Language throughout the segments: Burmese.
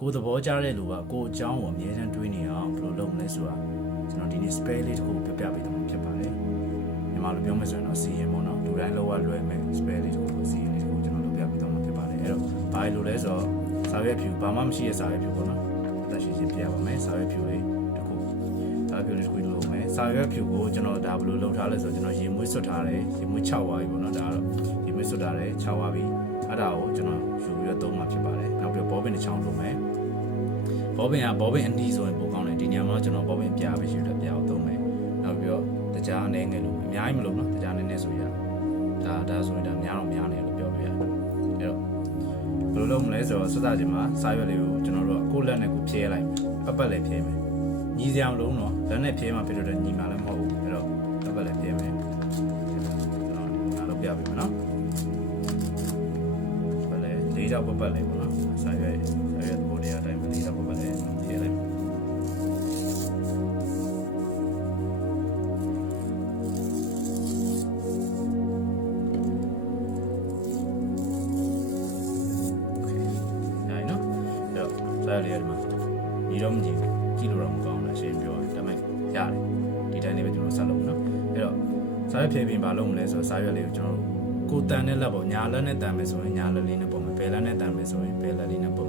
ကိုယ်သဘောကျတဲ့လူကကိုယ်အကြောင်းကိုအမြဲတမ်းတွေးနေအောင်ဘယ်လိုလုပ်မလဲဆိုတာကျွန်တော်ဒီနေ့ spell လေးတစ်ခုပြပြပေးတော့မှာဖြစ်ပါတယ်မြန်မာလိုပြောမယ်ဆိုရင်တော့စီရင်ပေါ့နော်လူတိုင်းလောကလွယ်မဲ့ spell လေးတစ်ခုစီရင်လေးတစ်ခုကျွန်တော်လုပ်ပြပေးတော့မှာဖြစ်ပါတယ်အဲ့တော့ဘာလို့လဲဆိုတော့စာရွက်ဖြူဘာမှမရှိတဲ့စာရွက်ဖြူပေါ့နော်အသက်ရှင်ပြရပါမယ်စာရွက်ဖြူလေးတစ်ခုစာရွက်ဖြူလေးတစ်ခုလုပ်မယ်စာရွက်ဖြူကိုကျွန်တော်ဒါဘယ်လိုလုပ်ထားလဲဆိုတော့ကျွန်တော်ရေမွေးဆွတ်ထားတယ်ရေမွေး6ဝါပြီပေါ့နော်ဒါကတော့ရေမွေးဆွတ်ထားတယ်6ဝါပြီအဲ့ဒါကိုကျွန်တော်ယူပြီးတော့သုံးမှာဖြစ်ပါတယ်နောက်ပြီးဘောပင်တစ်ချောင်းလုပ်မယ်ဘောပင်အနီးဆိုရင်ပိုကောင်းတယ်ဒီညမှာကျွန်တော်ဘောပင်ပြပဲယူတယ်ပြအောင်သုံးမယ်နောက်ပြီးတော့တကြားအနေငယ်လို့အများကြီးမလုပ်နော်တကြားနည်းနည်းဆိုရဒါဆိုရင်ဒါများတော့များနေလို့ပြောပြရအဲ့တော့ဘယ်လိုလုပ်မလဲဆိုတော့စစချင်းမှာစာရွက်လေးကိုကျွန်တော်တို့ကိုလက်နဲ့ကိုဖြဲလိုက်မယ်ပတ်လည်းဖြဲမယ်ညီစရာမလုံးတော့လက်နဲ့ဖြဲမှဖြစ်တော့ညီမှလည်းမဟုတ်ဘူးအဲ့တော့ပတ်လည်းဖြဲမယ်ကျွန်တော်ငါလုပ်ပြပေးမယ်နော်ပတ်လည်း၄ကြောက်ပတ်လည်းပေါ့နော်စာရွက်ပေါ်တဲ့အတိုင်း၄ကြောက်ပတ်လည်းဖြဲလိုက်စားရရမှာဒီတော့မကြည့်ကြည့်လို့တော့မကောင်းဘူးရှင်းပြောတယ်ဒါပေမဲ့ရတယ်ဒီတိုင်းလေးပဲကျွန်တော်ဆက်လုပ်နော်အဲ့တော့စားရဖြည့်ပြင်ဘာလုပ်မလဲဆိုတော့စားရွက်လေးကိုကျွန်တော်ကိုတန်နဲ့လက်ပေါ့ညာလက်နဲ့တန်မယ်ဆိုရင်ညာလက်လေးနဲ့ပုံမယ်ဘယ်လက်နဲ့တန်မယ်ဆိုရင်ဘယ်လက်လေးနဲ့ပုံ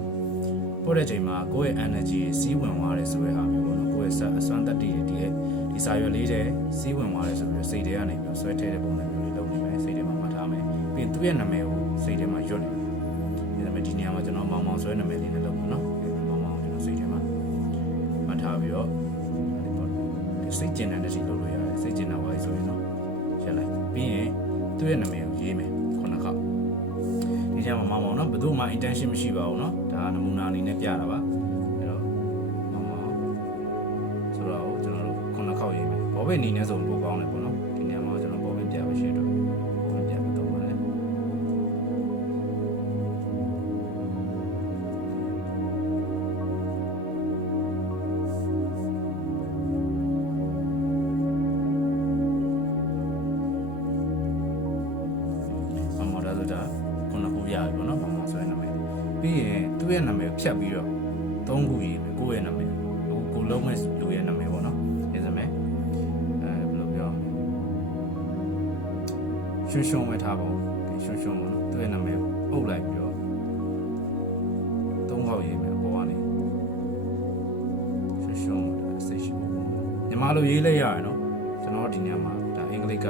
ပို့တဲ့ချိန်မှာကိုယ့်ရဲ့ energy စီးဝင်သွားတယ်ဆိုတဲ့ဟာမျိုးပေါ့နော်ကိုယ့်ရဲ့အစွမ်းတတ္တိတွေဒီစားရွက်လေးတဲ့စီးဝင်သွားတယ်ဆိုပြီးစိတ်ထဲကနေပြီးဆွဲထည့်တဲ့ပုံစံမျိုးလေးလုပ်နေမယ်စိတ်ထဲမှာမှတ်ထားမယ်ပြီးရင်သူ့ရဲ့နာမည်ကိုစိတ်ထဲမှာရွတ်နေဒါပေမဲ့ဒီနေရာမှာကျွန်တော်မောင်မောင်ဆွဲနာမည်လေးနဲ့လုပ်မှာနော်စိတ်ထဲမှာမှတ်ထားပြီးတော့စိတ်ကျင်တဲ့စီလုပ်လို့ရတယ်စိတ်ကျင်တာပါဆိုရင်တော့ရက်လိုက်ပြီးရင်သူ့ရဲ့နာမည်ကိုရေးမယ်ခုနခေါက်ဒီကျမှမောင်မောင်နော်ဘယ်သူမှ intention မရှိပါဘူးနော်ဒါနမူနာအနေနဲ့ပြတာပါအဲ့တော့မောင်မောင်ဆိုတော့ကျွန်တော်တို့ခုနခေါက်ရေးမယ်ဘောပဲအနေနဲ့ဆိုပိုကောင်းတယ်ပေါ့နော်ဒီနေရာမှာကျွန်တော်ဘောပဲပြပါရှင်းတော့ဘောပြမတော့ပါနဲ့ပြီးရင်သူ့ရဲ့နာမည်ကိုဖြတ်ပြီးတော့၃ခုရေးမယ်ကိုယ့်ရဲ့နာမည်ကိုလုံးမဲ့လူရဲ့နာမည်ပေါ့နော်ဒီစမယ်ဘယ်လိုပြောရှုံပဲထားပါဦးရှုံပေါ့နော်သူ့ရဲ့နာမည်ကိုအုပ်လိုက်ပြီးတော့၃ခေါက်ရေးမယ်ပေါ်ကနေရှုံစိတ်ရှုမြန်မာလိုရေးလိုက်ရရင်နော်ကျွန်တော်ဒီညမှာဒါအင်္ဂလိပ်က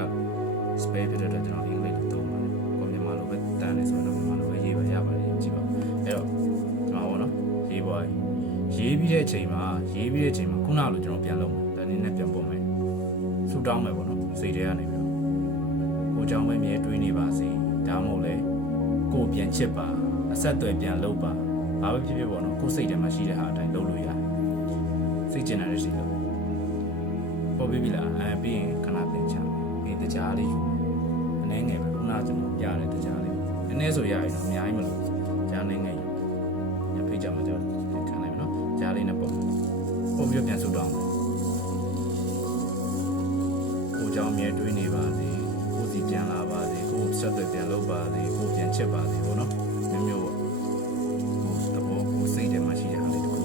spell ဖြစ်တဲ့အတွက်ကျွန်တော်အင်္ဂလိပ်လိုသုံးပါတယ်ကိုမြန်မာလိုပဲတန်းနေဆိုတော့မြန်မာလိုပဲရေးပါရပါတယ်ကြည့်ပါအဲ့တော့ကျွန်တော်ဘောနော်ရေးပါရေးပြီးတဲ့အချိန်မှာခုနလိုကျွန်တော်ပြန်လုပ်မယ်ဒါနည်းနဲ့ပြန်ပုံမယ်ဆူတောင်းမယ်ပေါ့နော်စိတ်ထဲကနေပြီးကိုเจ้าပဲမြဲတွေးနေပါစေဒါမှမဟုတ်လေကိုပြန်ချစ်ပါအဆက်အသွယ်ပြန်လုပ်ပါဘာပဲဖြစ်ဖြစ်ပေါ့နော်ကိုစိတ်ထဲမှာရှိတဲ့ဟာအတိုင်းလုပ်လို့ရတယ်စိတ်ကျင်တဲ့ရှိလို့ပေါ်ပြီးပြီလားပြီးရင်ခဏပြန်ချပြီးတကြားလေးယူအနေငယ်ပဲခုနကျွန်တော်ပြတဲ့တကြားလေးနည်းနည်းဆိုရရင်တော့အများကြီးမလို့ကြားနေငယ်ယူဖိတ်ကြမှာကြောက်ခံလိုက်မယ်နော်ကြားလေးနဲ့ပုံပြီးတော့ပြန်ဆူတောင်းကိုเจ้าမြဲတွေးနေပါစေကိုစီပြန်လာပါစေကိုဆက်သွယ်ပြန်လုပ်ပါစေကိုပြန်ချစ်ပါစေပေါ့နော်မျိုးပေါ့တဘောကိုစိတ်ထဲမှာရှိတဲ့အားလေးတစ်ခု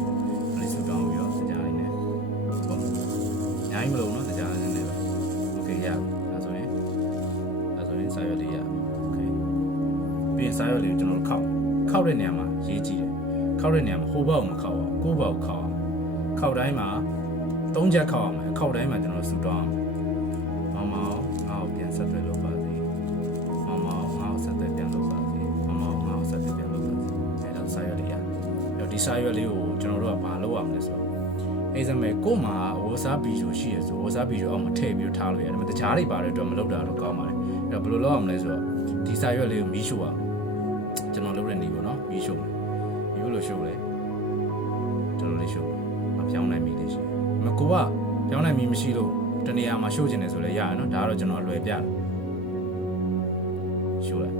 လေးဆူတောင်းပြီးတော့ကြားလေးနဲ့ပုံအများကြီးမလို့နော်ကြားလေးနဲ့ပဲโอเคရဒါဆိုရင်စာရွက်လေးရโอเคပြီးရင်စာရွက်လေးကိုကျွန်တော်ခောက်တဲ့နေရာမှာရေးကြည့်တယ်ခောက်တဲ့နေရာမှာဟိုဘက်ကိုမခောက်အောင်ကိုယ့်ဘက်ကိုခောက်အောင်ခောက်တိုင်းမှာ၃ချက်ခောက်အောင်မယ်ခောက်တိုင်းမှာကျွန်တော်ဆူတောင်းအောင်မောင်ငါ့ကိုပြန်ဆက်သွယ်လုပ်ပါစေမောင်ငါ့ကိုဆက်သွယ်ပြန်လုပ်ပါစေမောင်ငါ့ကိုဆက်သွယ်ပြန်လုပ်ပါစေအဲဒါစာရွက်လေးရအဲ့ဒီစာရွက်လေးကိုကျွန်တော်တို့ကဘာလုပ်ရမလဲဆိုတော့အဲ့စမဲ့ကို့မှာဝါစာဗီဒီယိုရှိရဆိုဝါစာဗီဒီယိုအောင်မထည့်ပြီးထားလို့ရတယ်ဒါပေမဲ့တခြားတွေပါတဲ့အတွက်မလုပ်တာတော့ကောင်းပါတယ်အဲ့တော့ဘယ်လိုလုပ်ရမလဲဆိုတော့ဒီစာရွက်လေးကိုမီးရှို့အောင်ကျွန်တော်လုပ်တဲ့နေပေါ့နော်မီးရှို့မယ်လို့ရှို့လေကျွန်တော်လေးရှို့မပြောင်းနိုင်မိသေးရှိမကိုကပြောင်းနိုင်မိမရှိလို့တနေရာမှာရှို့ကျင်တယ်ဆိုလဲရရနော်ဒါကတော့ကျွန်တော်လွယ်ပြတယ်ရှို့လိုက်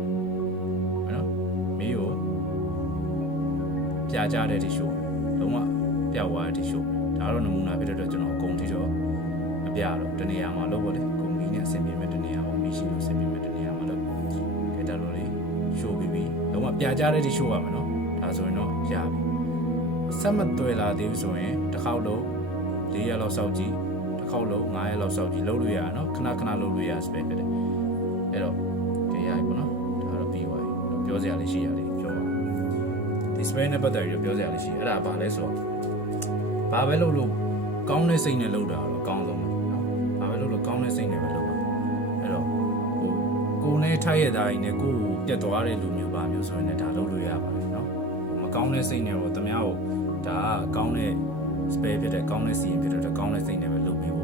နော်မီးကိုပြကြတဲ့တီရှို့လုံးဝပြဝါတဲ့တီရှို့ဒါတော့နမူနာဖြစ်တဲ့အတွက်ကျွန်တော်အကုန်ထိတော့မပြတော့တနေရာမှာလုပ်ဖို့လေကိုမီးနဲ့အဆင်ပြေမဲ့တနေရာမှာမီးရှိလို့အဆင်ပြေမဲ့တနေရာမှာလုပ်ခဲ့တယ်လို့လေရှို့ပြီးလုံးဝပြကြတဲ့တီရှို့ရမယ်နော်ဒါဆိုရင်တော့ရပြီ ဆက်မသွဲလာသေးဘူးဆိုရင်တစ်ခေါက်လုံး4ရက်လောက်စောင့်ကြည့်တစ်ခေါက်လုံး5ရက်လောက်စောင့်ကြည့်လုပ်လို့ရနော်ခဏခဏလုပ်လို့ရ spare ဖြစ်တယ်အဲ့တော့ကြရပြီပေါ့နော်ဒါတော့ပြီးသွားပြီပြောစရာလေးရှိရလေးပြောပါဒီ spare နဲ့ပတ်သက်ပြီးပြောစရာလေးရှိအဲ့ဒါဘာလဲဆိုတော့ဘာပဲလုပ်လို့ကောင်းတဲ့စိတ်နဲ့လုပ်တာတော့အကောင်းဆုံးပဲနော်ဘာပဲလုပ်လို့ကောင်းတဲ့စိတ်နဲ့ပဲလုပ်ပါအဲ့တော့ကိုယ်နဲ့ထိုက်ရတာကြီးနဲ့ကိုယ်ကိုပြတ်သွားတဲ့လူမျိုးပါမျိုးဆိုရင်လည်းဒါလုပ်လို့ရပါတယ်နော်မကောင်းတဲ့စိတ်နဲ့တော့တမ ्या ကိုဒါကကောင်းတဲ့ spare ဖြစ်တဲ့ကောင်းတဲ့စီရင်ဖြစ်တဲ့ကောင်းတဲ့စိတ်နဲ့ပဲလုပ်ပြီးဖို့